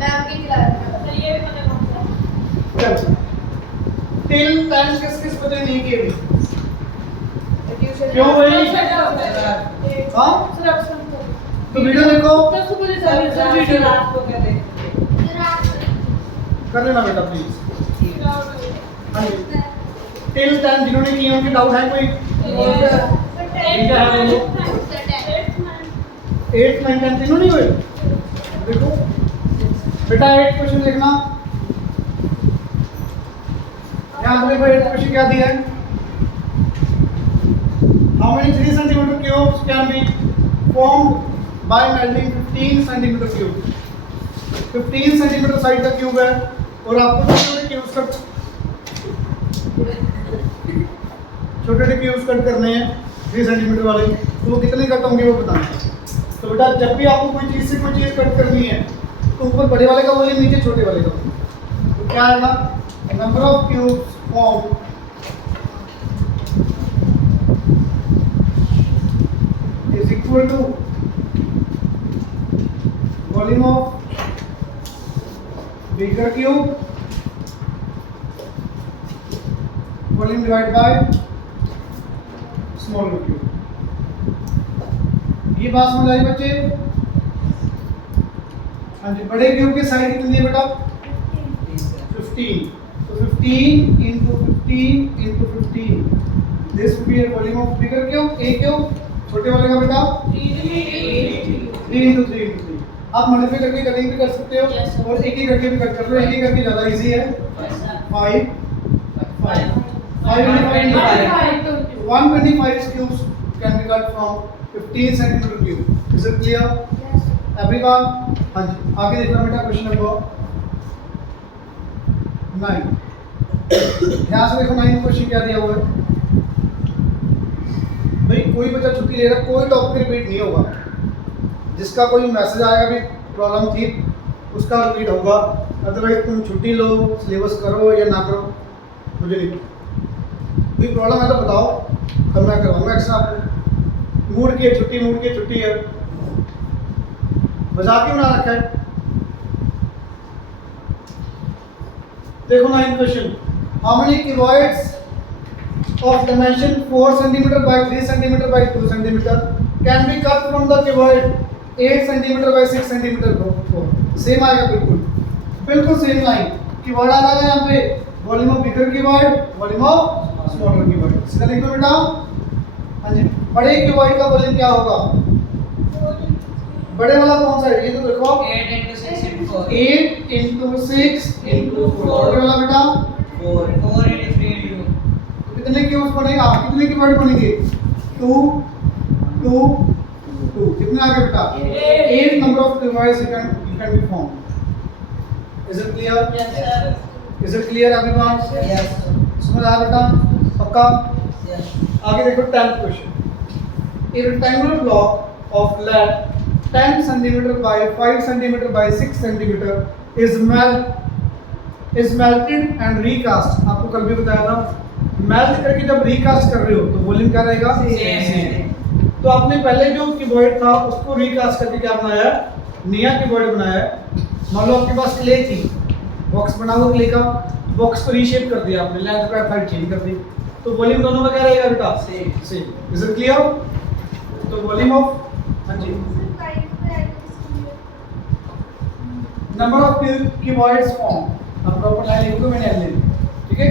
Ma'am की class में ये भी पता कौन सा चल टिल 10 किस किस बजे नहीं किए भी क्यों भाई हाँ तो वीडियो देखो कर लेना बेटा प्लीज हाँ जी टिल 10 जिन्होंने किए उनके डाउट है कोई ठीक है बोलो 8 9 10 तीनों नहीं हुए देखो बेटा 8 क्वेश्चन देखना यहाँ पे देखो 8 क्वेश्चन क्या दिया है how many 3 centimeter cubes can be formed by melting 15 centimeter cube 15 centimeter size का क्यूब है और आपको छोटे क्यूब्स कट छोटे क्यूब्स कट करने हैं 3 सेंटीमीटर वाले तो वो कितने कट होंगे वो बताना तो बेटा जब भी आपको कोई चीज़ से कोई चीज़ कट करनी है तो ऊपर बड़े वाले का वॉल्यूम नीचे छोटे वाले का वॉल्यूम तो क्या आएगा number of cubes form is equal to volume of bigger cube volume divided by smaller cube ये बात समझ आई बच्चे हाँ जी बड़े क्यूब की साइज कितनी है बेटा 15 तो 15 into 15 into 15 this will be a volume of bigger cube a cube छोटे वाले का बेटा 3 into 3 into 3 आप मल्टीप्लाई करके कटिंग भी कर सकते हो और एक ही करके भी कट कर लो एक ही करके ज़्यादा इजी है 125 cubes can be cut from 15 centimeter cube is it clear everyone हाँ जी आगे देखना बेटा क्वेश्चन नंबर 9 ध्यान से देखो 9 क्वेश्चन क्या दिया हुआ है भाई कोई बच्चा छुट्टी ले रहा कोई टॉपिक रिपीट नहीं होगा जिसका कोई मैसेज आएगा भी प्रॉब्लम थी उसका रिपीट होगा अदरवाइज तुम छुट्टी लो सिलेबस करो या ना करो मुझे नहीं कोई प्रॉब्लम है तो बताओ तब मैं करवाऊंगा एक्स्ट्रा आपको मूड की छुट्टी है मजाक क्यों बना रखा है देखो 9 question how many cuboids of dimension 4 cm by 3 cm by 2 cm can be cut from the cuboid 8 cm by 6 cm same आएगा बिल्कुल सेम लाइन cuboid आ रहा है यहाँ पे volume of bigger cuboid volume of smaller cuboid सीधा लिख लो बेटा हाँ जी बड़े cuboid का वॉल्यूम क्या होगा बड़े वाला कौन सा है ये तो देखो 8 into 6 into 4 8 into 6 into 4 छोटे वाला बेटा 4 into 3 into कितने क्यूब्स बनेगा कितने क्यूबॉइड बनेंगे 2 2 2 कितने आ गए बेटा 8 number of cuboids can be form is it clear yes sir is it clear everyone yes समझ आया बेटा पक्का yes आगे देखो 10th question A rectangular block of length 10 cm by 5 cm by 6 cm is melted and recast आपको कल भी बताया था मेल्ट करके जब रीकास्ट कर रहे हो तो वॉल्यूम क्या रहेगा सेम तो आपने पहले जो क्यूबॉइड था उसको रीकास्ट करके क्या बनाया है नया क्यूबॉइड बनाया है मान लो आपके पास क्ले थी बॉक्स बना हुआ क्ले का बॉक्स को रीशेप कर दिया आपने लेंथ का हाइट चेंज कर दी तो वॉल्यूम दोनों का क्या रहेगा बेटा सेम इज इट क्लियर तो वॉल्यूम ऑफ हां जी नंबर ऑफ क्यूबॉइड्स फॉर्म अब प्रॉपर लाइन लिख दो मैंने एल ठीक है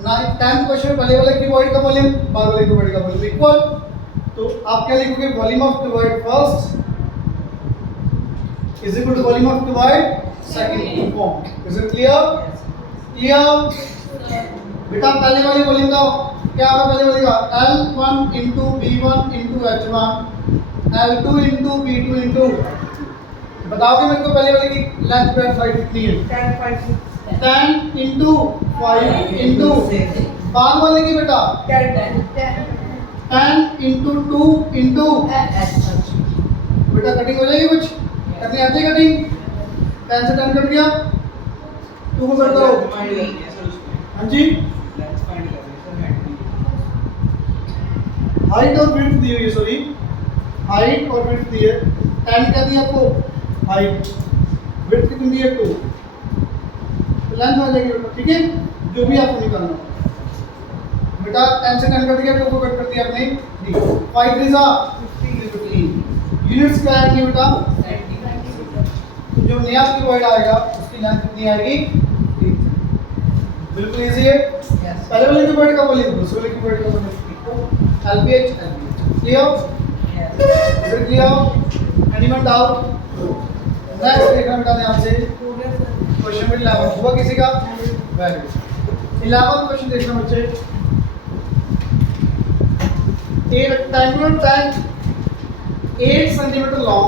10 क्वेश्चन पहले वाले क्यूबॉइड का वॉल्यूम बाद वाले क्यूबॉइड का वॉल्यूम इक्वल तो आप क्या लिखोगे volume of cuboid first is equal to volume of cuboid second form is it clear बेटा पहले वाले वॉल्यूम का क्या होगा पहले वाले का L1 into B1 into H1 L2 into B2 into बताओगे मेरे को पहले वाले की लेंथ ब्रेड्थ हाइट कितनी है 10 into 5 into बाद वाले की बेटा 10 into 2 into बेटा कटिंग हो जाएगी कुछ करनी आती है कटिंग 10 से 10 कट गया 2 को कर दो हाँ जी हाइट और विड्थ दी हुई है सॉरी हाइट और विड्थ दी है 10 क्या दिया आपको हाइट विड्थ कितनी दी है 2, तो लेंथ आ जाएगी बेटा, ठीक है, जो भी आपको निकालना बेटा 10 से 10 कट दिया, 2 को कट कर दिया आपने, 5 3 जा 15 यूनिट्स क्या आएंगे बेटा, तो जो नया क्यूबॉइड आएगा उसकी लेंथ कितनी आएगी, 3। बिल्कुल इजी है। पहले वाले क्यूबॉइड का वॉल्यूम, दूसरे वाले क्यूबॉइड का वॉल्यूम, एलपीएच क्लियर, फिर क्लियर, एनीवन डाउट? नेक्स्ट देखना बेटा ध्यान से, क्वेश्चन नंबर 11 हुआ किसी का, वेरी गुड। 11 क्वेश्चन देखना बच्चे, a rectangular tank 8 centimeter long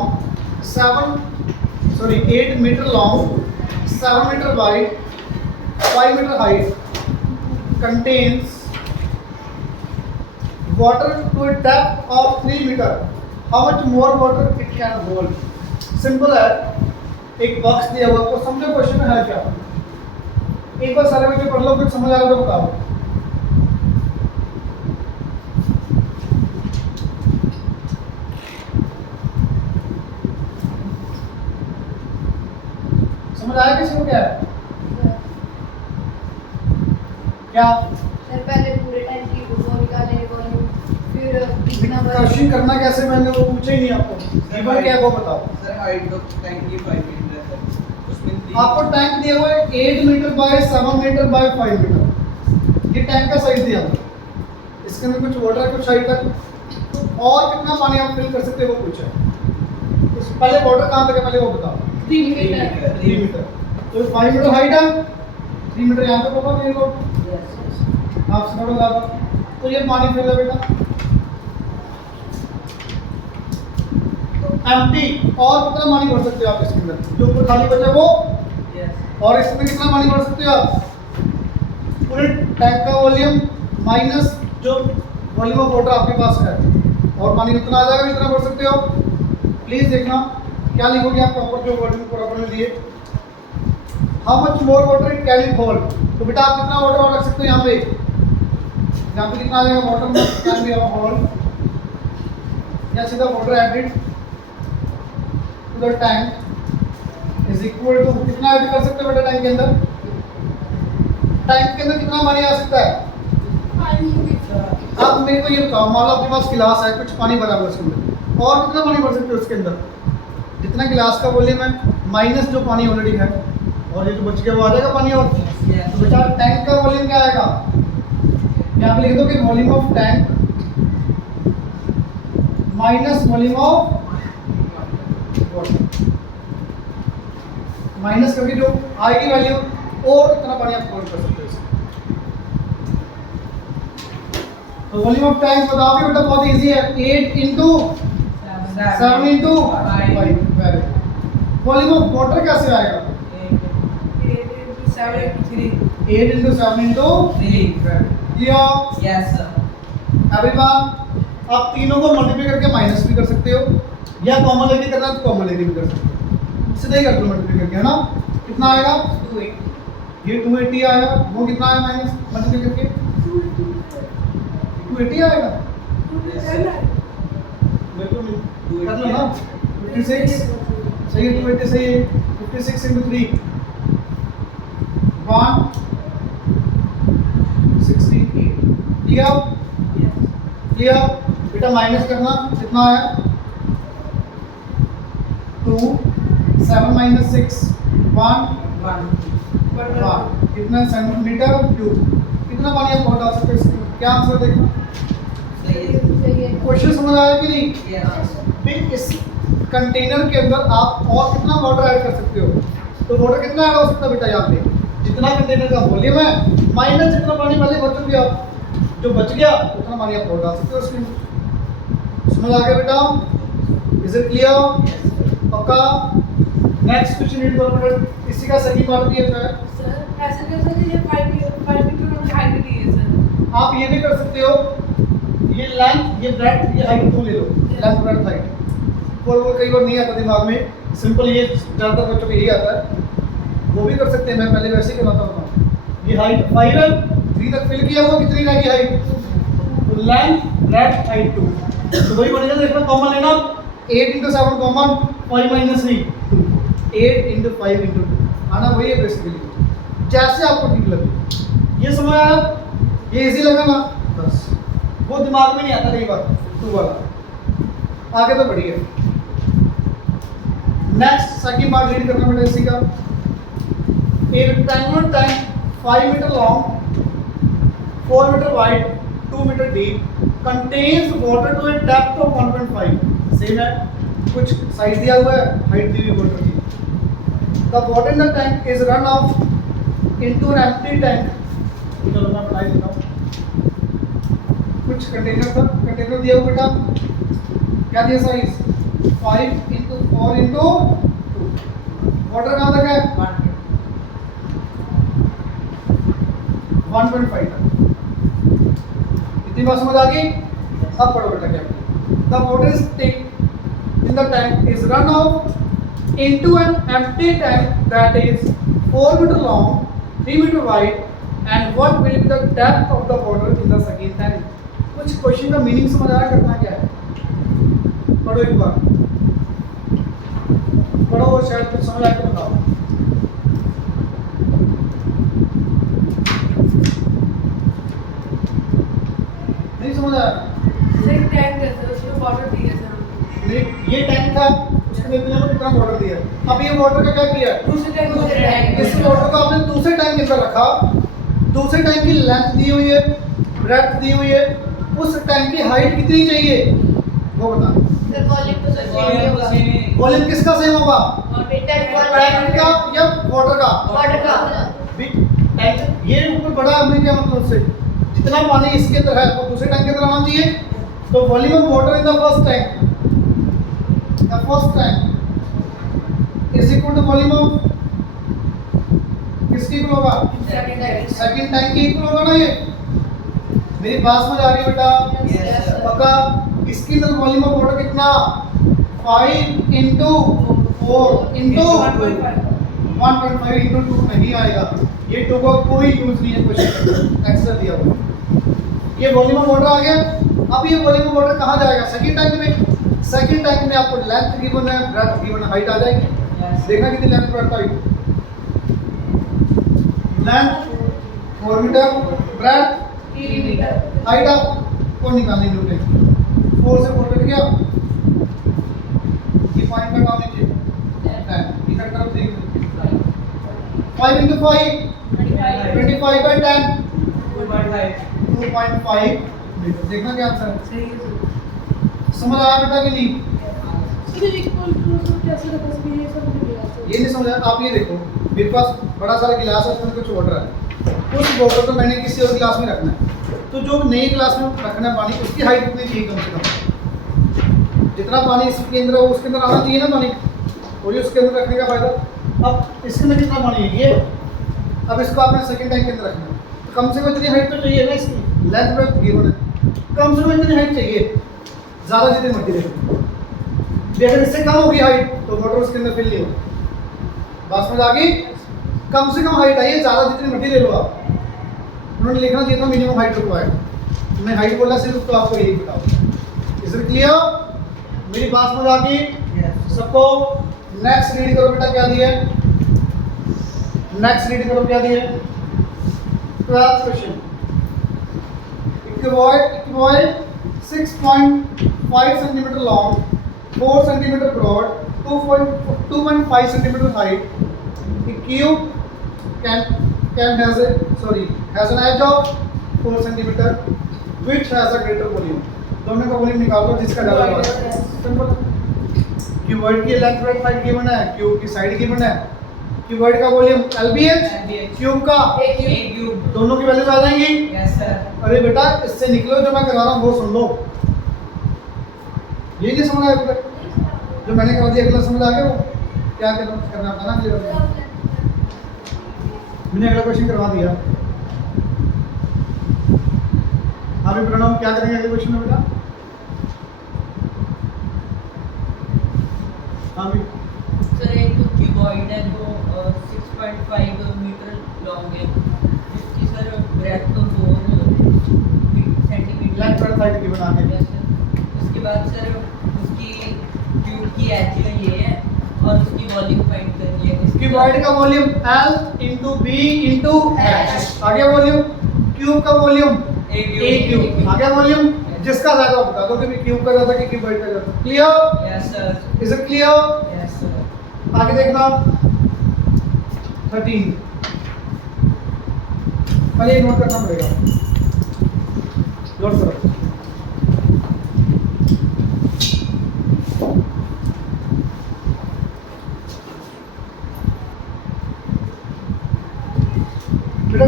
8 meter long 7 meter wide 5 meter height contains water to a depth of 3 meter. How much more water it can hold? Simple है, एक box दिया हुआ, आपको समझो क्वेश्चन में है क्या, एक बार सारे बच्चे पढ़ लो, कुछ समझ आ रहा तो बताओ। समझ आया किसी को क्या है? क्या सर पहले पूरे टाइम की वो निकाले वॉल्यूम, फिर कितना क्वेश्चन करना कैसे, मैंने वो पूछा ही नहीं आपको, गिवन क्या है वो बताओ। सर हाइट ऑफ टैंक की 5 मीटर है सर, उसमें 3 आपको टैंक दिया हुआ है 8 meter by 7 meter by 5 meter, ये टैंक का साइज दिया हुआ है, इसके अंदर कुछ वाटर है, कुछ हाइट तक, और कितना पानी आप फिल कर सकते हो वो पूछा है। तो पहले वाटर कहाँ तक है पहले वो बताओ। 3 मीटर 3 मीटर, तो 5 मीटर हाइट है, 3 मीटर यहाँ तक होगा, ये लोग आपसे थोड़ा ज़्यादा, तो ये पानी फिल है बेटा एम्प्टी, और कितना पानी भर सकते हो आप इसके अंदर, जो ऊपर खाली बचा वो, और इसमें कितना पानी भर सकते हो आप, पूरे टैंक का वॉल्यूम माइनस जो वॉल्यूम ऑफ वाटर आपके पास है, और पानी कितना आ जाएगा, कितना भर सकते हो। प्लीज देखना क्या लिखोगे आप प्रॉपर, जो वर्डिंग प्रॉपर में दिए, how much more water it can hold, तो बेटा आप कितना वाटर और रख सकते हो यहाँ पे कितना आ जाएगा, वाटर कैन बी होल्ड, या सीधा water added to the tank is equal to, कितना ऐड कर सकते हो बेटा टैंक के अंदर, टैंक के अंदर कितना पानी आ सकता है। आप मेरे को ये बताओ, मान लो आपके पास गिलास है, कुछ पानी भरा हुआ है उसके अंदर, और कितना पानी भर सकते हो उसके अंदर, जितना गिलास का वॉल्यूम है माइनस जो पानी ऑलरेडी है, और ये जो बच गया वो आ जाएगा पानी, और तो बेटा टैंक का वॉल्यूम क्या आएगा, यहाँ पे लिख दो कि volume of tank minus volume of water, minus करके जो आएगी वैल्यू, और कितना पानी आप होल्ड कर सकते हो इसमें। तो वॉल्यूम ऑफ टैंक बताओगे बेटा, बहुत इजी है, 8 into 7 into 5, volume of water कैसे आएगा, 8 into 7 into 3, yes sir. Everyone, आप तीनों को मल्टीप्लाई करके माइनस भी कर सकते हो, या कॉमन लेके करना है तो कॉमन लेके भी कर सकते हो, सीधे ही कर दो मल्टीप्लाई करके, है ना, कितना आएगा 280, ये 280 आएगा, वो कितना आया माइनस मल्टीप्लाई करके 280 आएगा, बिल्कुल कर लो ना, 56 सही है, 280 सही है, 56 इंटू 3 168, क्लियर बेटा, माइनस करना कितना आया 2 7 minus 6 1 कितना सेंटीमीटर क्यूब, कितना पानी आप डाल सकते हैं, क्या आंसर देखना, क्वेश्चन समझ आया कि नहीं। फिर इस कंटेनर के अंदर आप और कितना वाटर ऐड कर सकते हो, तो वाटर कितना ऐड हो सकता है बेटा, यहाँ पे जितना कंटेनर का वॉल्यूम है माइनस जितना पानी पहले भर चुके आप, जो बच गया उतना पानी आप और डाल सकते हो उसमें। समझ आ गया बेटा, इज इट क्लियर, पक्का। नेक्स्ट क्वेश्चन रीड करो बेटा, इसी का सही पार्ट भी है सर ऐसे कर सकते हैं, 5 मीटर हाइट दी है सर, आप ये भी कर सकते हो, ये लेंथ ये ब्रेड्थ ये हाइट को ले लो, लेंथ ब्रेड्थ हाइट, और वो कई बार नहीं आता दिमाग में, सिंपल ये ज़्यादातर बच्चों को यही आता है, वो भी कर सकते हैं, मैं पहले वैसे ही करवाता हूँ। ये हाइट 5 है, 3 तक फिल किया हुआ, कितनी रहेगी हाइट, तो लेंथ ब्रेड्थ हाइट 2, तो वही बनेगा, देखना कॉमन लेना, 8 into 7 common, 5 minus 3 2, 8 into 5 into 2 आना वही है बेसिकली, जैसे आपको ठीक लगे। ये समझ आया? ये इजी लगा ना? बस वो दिमाग में नहीं आता कई बार 2 वाला। आगे तो बढ़िया। नेक्स्ट सेकंड पार्ट रीड करना बेटा इसी का। A rectangular tank 5 meter long, 4 meter wide, 2 meter deep, contains water to a depth of 1.5. Same है, कुछ साइज दिया हुआ है, हाइट दी हुई वाटर की। The water in the tank is run off into an empty tank. चलो मैं बता देता हूँ। कुछ कंटेनर था, कंटेनर दिया हुआ बेटा, क्या दिया साइज? 5 into 4 into 2। वाटर कहाँ तक है? 1.5 तक। इतनी बात समझ आ गई? अब पढ़ो बेटा क्या। The water is taken in the tank is run off into an empty tank that is 4 meter long, 3 meter wide, and what will be the depth of the water in the second tank? कुछ question का meaning समझ आया? करना क्या है? पढ़ो एक बार, पढ़ो, शायद कुछ समझ आए तो बताओ। नहीं समझ आया? एक टैंक है सर, उसमें वाटर दिए थे हमने। नहीं, ये टैंक था, उसमें इतना कितना वाटर दिया। अब ये वाटर का क्या किया? दूसरे टैंक को इस वाटर को आपने दूसरे टैंक के अंदर रखा। दूसरे टैंक की लेंथ दी हुई है, ब्रेड्थ दी हुई है, उस टैंक की हाइट कितनी चाहिए वो बता। वॉल्यूम किसका सेम होगा? टैंक का या वाटर का? टैंक ये ऊपर बड़ा है, क्या मतलब उससे जितना पानी इसके अंदर है वो दूसरे टैंक के अंदर आना चाहिए। तो volume of water in the first tank is equal to volume of किसके इक्वल होगा? सेकंड टैंक के इक्वल होगा ना। ये मेरी बात समझ आ रही है बेटा? पक्का? इसके अंदर वॉल्यूम ऑफ वाटर कितना? 5 into 4 into 1.5 into 2 नहीं आएगा। ये 2 का कोई यूज नहीं है, क्वेश्चन एक्स्ट्रा दिया हुआ। ये वॉल्यूम ऑफ वाटर आ गया। अब ये वॉल्यूम ऑफ वाटर कहाँ जाएगा? सेकंड टैंक में। सेकंड टैंक में आपको लेंथ गिवन है, ब्रेड्थ गिवन है, हाइट आ जाएगी। देखना कितनी length, breadth, height. Length 4 meter, breadth 3 meter, height आपको निकालनी है। 4 से 4 कट गया, ये पॉइंट का काम नीचे 10 इकट्ठा करो 3 5 into 5 25 by 10 2.5 मीटर। देखना क्या आंसर है? सही है सर। समझ आया बेटा कि नहीं? सर इक्वल टू कैसे रखा सर? ये सब मुझे ये नहीं समझ आया? आप ये देखो, मेरे पास बड़ा सारा गिलास है, उसमें कुछ वाटर है। उस वाटर को मैंने किसी और गिलास में रखना है, तो जो नए गिलास में रखना है पानी, उसकी हाइट कितनी चाहिए कम से कम? जितना पानी इसके अंदर हो उसके अंदर आना चाहिए ना पानी, और ये उसके अंदर रखने का फायदा। अब इसके अंदर कितना पानी है? ये। अब इसको आपने सेकंड टैंक के अंदर रखना है, तो कम से कम इतनी हाइट तो चाहिए ना। इसकी लेंथ ब्रेड्थ गिवन है, कम से कम इतनी हाइट चाहिए, ज़्यादा जितनी मर्जी देखो। अगर इससे कम होगी हाइट तो वाटर उसके अंदर फिल नहीं होगा। बात समझ आ गई? कम से कम हाइट आई है, ज़्यादा जितनी मर्जी ले लो आप। उन्होंने लिखना चाहिए था मिनिमम हाइट रिक्वायर्ड। मैं हाइट बोला सिर्फ, तो आपको यही बताओ। Is it clear? मेरी बात समझ आ गई सबको? नेक्स्ट रीड करो बेटा, क्या दिया है? नेक्स्ट रीड करो क्या दिया है? 12th question. Cuboid 6.5 centimeter long, 4 centimeter broad, 2.5 centimeter height. The cube has an edge of 4 centimeter, which has a greater volume. दोनों का वॉल्यूम निकाल दो जिसका ज़्यादा बड़ा है। सिंपल। क्यूबॉइड की लेंथ ब्रेड्थ हाइट गिवन है, क्यूब की साइड गिवन है। क्यूबॉइड का वॉल्यूम LBH, क्यूब का क्यूब। दोनों की वैल्यू आ जाएंगी। Yes sir. अरे बेटा इससे निकलो, जो मैं करा रहा हूँ वो सुन लो। ये नहीं समझ आया अभी तक? जो मैंने करा दिया अगला समझ आ गया? वो क्या करना था ना अगले बार? मैंने अगला क्वेश्चन करवा दिया। अभी प्रणव क्या करेंगे अगले क्वेश्चन में बेटा? हाँ भी सर एक क्यूबॉइड है जो 6.5 मीटर लॉन्ग है, जिसकी सर ब्रेथ तो 4 सेंटीमीटर लेंथ ब्रेड्थ हाइट की बना के। उसके बाद सर उसकी ट्यूब की एज जो ये है और उसकी वॉल्यूम फाइंड करनी है। क्यूबॉइड का volume L into b into h. आगे वॉल्यूम क्यूब का वॉल्यूम ए ए क्यूब। आगे वॉल्यूम जिसका ज्यादा बता दो कि क्यूब का ज्यादा कि क्यूबॉइड का ज्यादा। Clear? Yes sir. Is it clear? Yes sir. आगे देखना 13 पहले नोट करना पड़ेगा। नोट करो। बेटा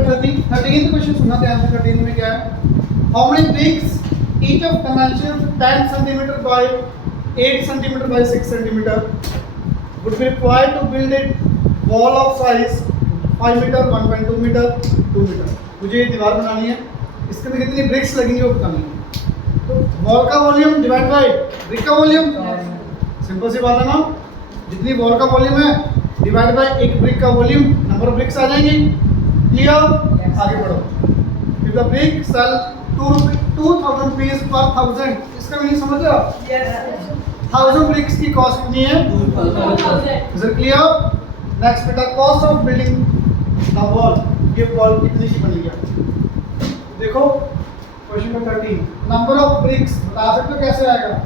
13 क्वेश्चन सुनना ध्यान से। 13 में क्या है? How many bricks each of dimension 10 centimeter by 8 centimeter by 6 centimeter would be required to build a wall of size 5 meter, 1.2 meter, 2 meter. मुझे ये दीवार बनानी है, इसके अंदर कितनी ब्रिक्स लगेंगी वो बतानी है। तो वॉल का वॉल्यूम डिवाइड बाय ब्रिक का वॉल्यूम, सिंपल सी बात है ना। जितनी वॉल का वॉल्यूम है डिवाइड बाय एक ब्रिक का वॉल्यूम, नंबर ऑफ ब्रिक्स आ जाएंगी। क्लियर? आगे बढ़ो। If the brick sell 2000 rupees per 1000, इसका मीनिंग समझ रहे हो? यस 1000 ब्रिक्स की कॉस्ट कितनी है? 2000। Is it clear? नेक्स्ट बेटा cost of building the wall, ये वॉल कितनी की बनी है? देखो question number 13 number of bricks बता सकते हो कैसे आएगा?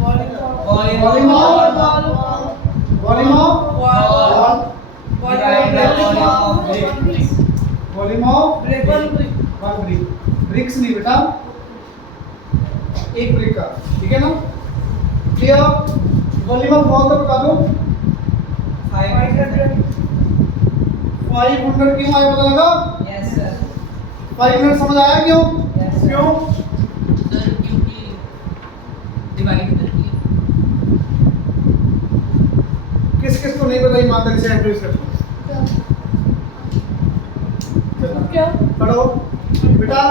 Volume of wall volume of one brick. Bricks नहीं बेटा, एक ब्रिक का, ठीक है ना? क्लियर? वॉल्यूम ऑफ वॉल तो बता दो। 500 क्यों आया पता लगा? Yes sir. 500 समझ आया क्यों? Yes, sir. क्यों? सर क्योंकि डिवाइड करती है। किस किस को नहीं पता ईमानदारी से एंट्री कर क्या? पढ़ो बेटा।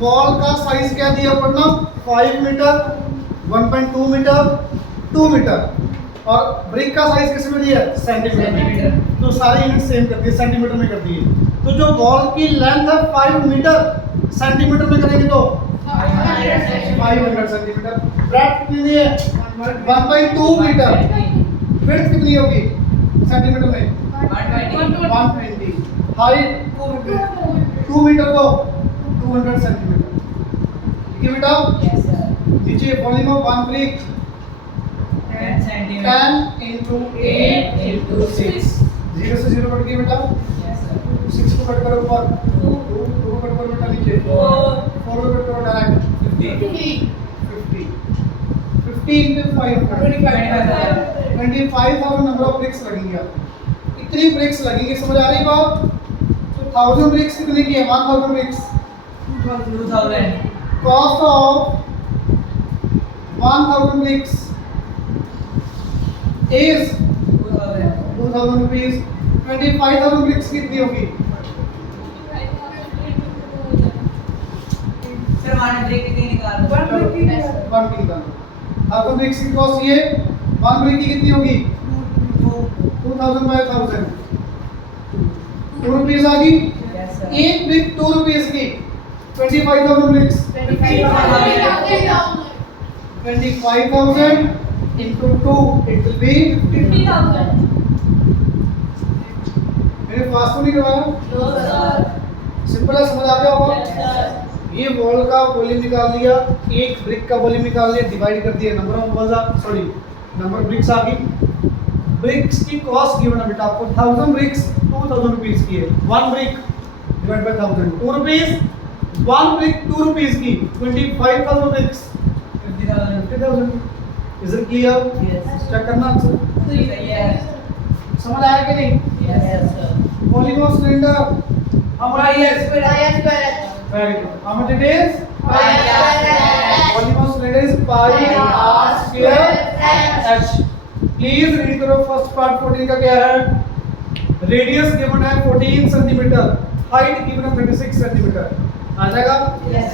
वॉल का साइज क्या दिया पढ़ना? 5 मीटर, 1.2 मीटर, 2 मीटर। और ब्रिक का साइज किस में दिया है? सेंटीमीटर में। तो सारी यूनिट सेम कर दी, सेंटीमीटर में कर दिए। तो जो वॉल की लेंथ है 5 मीटर, सेंटीमीटर में करेंगे तो 500 सेंटीमीटर। ब्रेड्थ कितनी है? 1.2 मीटर। विड्थ कितनी होगी सेंटीमीटर में? 120। हाइट 2 मीटर को 200 सेंटीमीटर। ठीक है बेटा? Yes sir. नीचे volume of one brick 10 centimetre. 10 into 8 into 6। 0 से 0 कट गई बेटा। Yes sir. 6 को कट करो ऊपर, 2 को कट करो बेटा नीचे, 4 को कट करो direct 50 into 500 25,000 number of BRICS लगेंगे। आपको इतनी ब्रिक्स लगेंगी, समझ आ रही बात? तो 1000 ब्रिक्स कितने की है? 1000 bricks. 2000। Cost of 1000 bricks is 2000 rupees. 25,000 bricks कितनी होगी? सर हमारे ब्रेक कितनी निकाल दो? 1 ब्रिक का। आपको ब्रिक्स की कॉस्ट ये 1 ब्रिक की कितनी होगी? 2000 बाय 1000 2 रुपीस आ गई। Yes sir. एक ब्रिक 2 रुपीस की। 25,000 BRICS 25,000 into 2 it will be 50,000। मेरे पास तो नहीं करवाया? सिंपल है, समझ आ गया होगा? ये वॉल का वॉल्यूम निकाल लिया, एक ब्रिक का वॉल्यूम निकाल लिया, डिवाइड कर दिया, number of walls sorry number bricks आ गई। ब्रिक्स की कॉस्ट गिवन है बेटा आपको 1000 ब्रिक्स 2000 रुपीस की है। 1 brick divide by 1000 2 rupees. 1 brick 2 rupees की 25,000 bricks 50,000। Is it clear? Yes check करना आंसर। सही है। समझ आया कि नहीं? Yes sir. Volume of cylinder हमारा ये very good. How much it is? Volume of cylinder is pi r square h। Please read करो फर्स्ट पार्ट। 14 का क्या है? रेडियस गिवन है 14 सेंटीमीटर, हाइट गिवन है 36 सेंटीमीटर। आ जाएगा?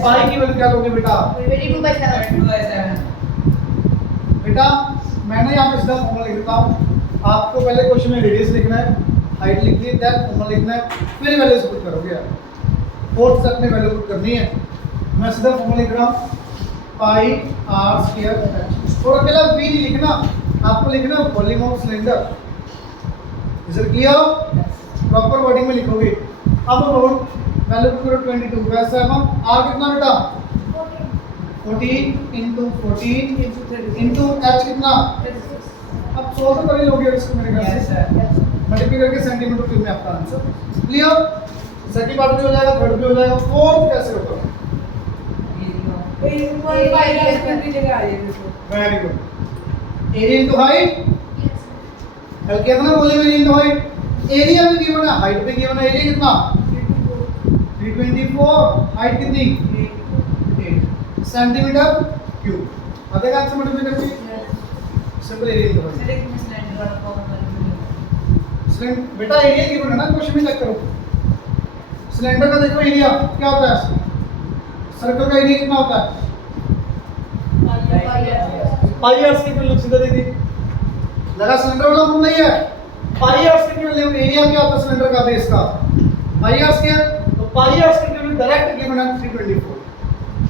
पाई की वैल्यू क्या लोगे बेटा? 22/7। बेटा मैंने यहाँ पे सीधा फॉर्मूला लिख देता हूँ। आपको पहले क्वेश्चन में रेडियस लिखना है, हाइट लिखनी है, देन फॉर्मूला लिखना है, फिर वैल्यूज पुट करोगे। फोर्थ स्टेप में वैल्यू पुट करनी है। मैं सीधा फॉर्मूला लिख रहा हूँ पाई r स्क्वायर h। और अकेला v नहीं लिखना, आपको लिखना volume of cylinder. Is it clear? Proper wording में लिखोगे। अब रोड वैल्यू करो 22 वैसे हम आर कितना बेटा 14 into 14 into h कितना। अब 100 तो कर ही लोगे इसको मेरे ख्याल Yes, से sir. मल्टीप्लाई करके सेंटीमीटर क्यूब में आपका आंसर क्लियर। सेकंड पार्ट भी हो जाएगा, थर्ड भी हो जाएगा, फोर्थ कैसे होगा? की जगह आ जाएगी तो very good. Area into height कल किया था ना volume area into height. Area भी गिवन है, हाइट भी गिवन है। एरिया कितना 324, हाइट कितनी 8 सेंटीमीटर क्यूब। आते का आंसर मल्टीप्लाई करके simple area into height. Cylinder बेटा एरिया गिवन है ना, क्वेश्चन में चेक करो। सिलेंडर का देखो एरिया क्या होता है, सर्कल का एरिया कितना होता है पाई आर स्क्वायर पर सीधा दे दी। लगा सिलेंडर वाला हम नहीं है। पाई आर स्क्वायर पर एरिया क्या होता है सिलेंडर का बेस का पाई आर स्क्वायर। तो पाई आर स्क्वायर में डायरेक्ट गिवन है 324।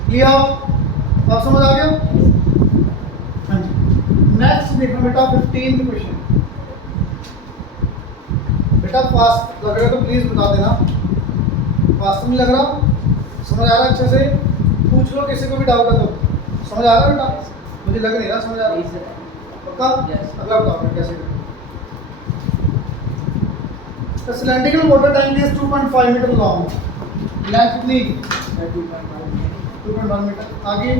क्लियर? अब समझ आ गया? हां जी। नेक्स्ट देखो बेटा 15th क्वेश्चन। बेटा फास्ट लग रहा है तो प्लीज बता देना। फास्ट नहीं लग रहा? समझ आ रहा है अच्छे से? पूछ लो किसी को भी डाउट है तो। समझ आ रहा है बेटा? मुझे लग नहीं रहा समझ आ रहा है। पक्का? अगला बताओ फिर कैसे करें। The cylindrical water tank is 2.5 meter long. Length कितनी? 2.1 मीटर। आगे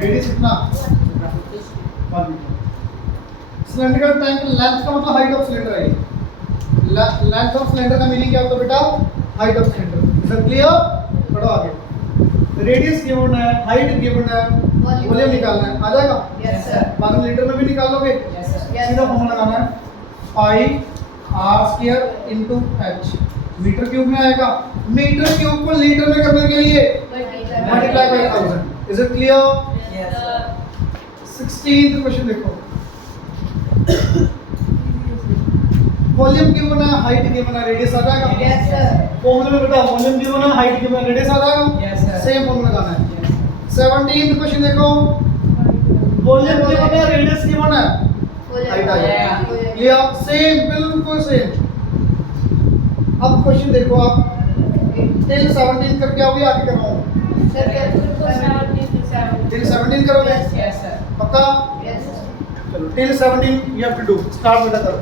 रेडियस कितना? 1 मीटर। Cylindrical tank लेंथ का मतलब हाइट ऑफ सिलेंडर है। लेंथ ऑफ सिलेंडर का मीनिंग क्या होता है बेटा? Height of cylinder. Is it clear? पढ़ो आगे। रेडियस गिवन है, हाइट गिवन है, वॉल्यूम निकालना है। आ जाएगा? Yes, sir. बाद में लीटर में भी निकाल लोगे? Yes, sir. सीधा फॉर्मूला लगाना है pi r square into h. Metre cube में आएगा। मीटर क्यूब को लीटर में करने के लिए multiply by 1000। Is it clear? Yes, sir. 16th question देखो। वॉल्यूम गिवन है, हाइट गिवन है, रेडियस आ जाएगा? Yes, sir. फॉर्मूला में बेटा वॉल्यूम गिवन है, हाइट गिवन है, रेडियस आ जाएगा? Yes, sir. सेम फॉर्मूला लगाना है। Yes, sir. 17th क्वेश्चन देखो। वॉल्यूम गिवन है, रेडियस गिवन है, हाइट आ जाएगा। क्लियर? सेम बिल्कुल सेम। अब क्वेश्चन देखो आप टिल 17 करके आओगे, आगे करवाऊं? टिल 17 करोगे? Yes, sir. पक्का? चलो till 17 you have to do. Start बेटा करो।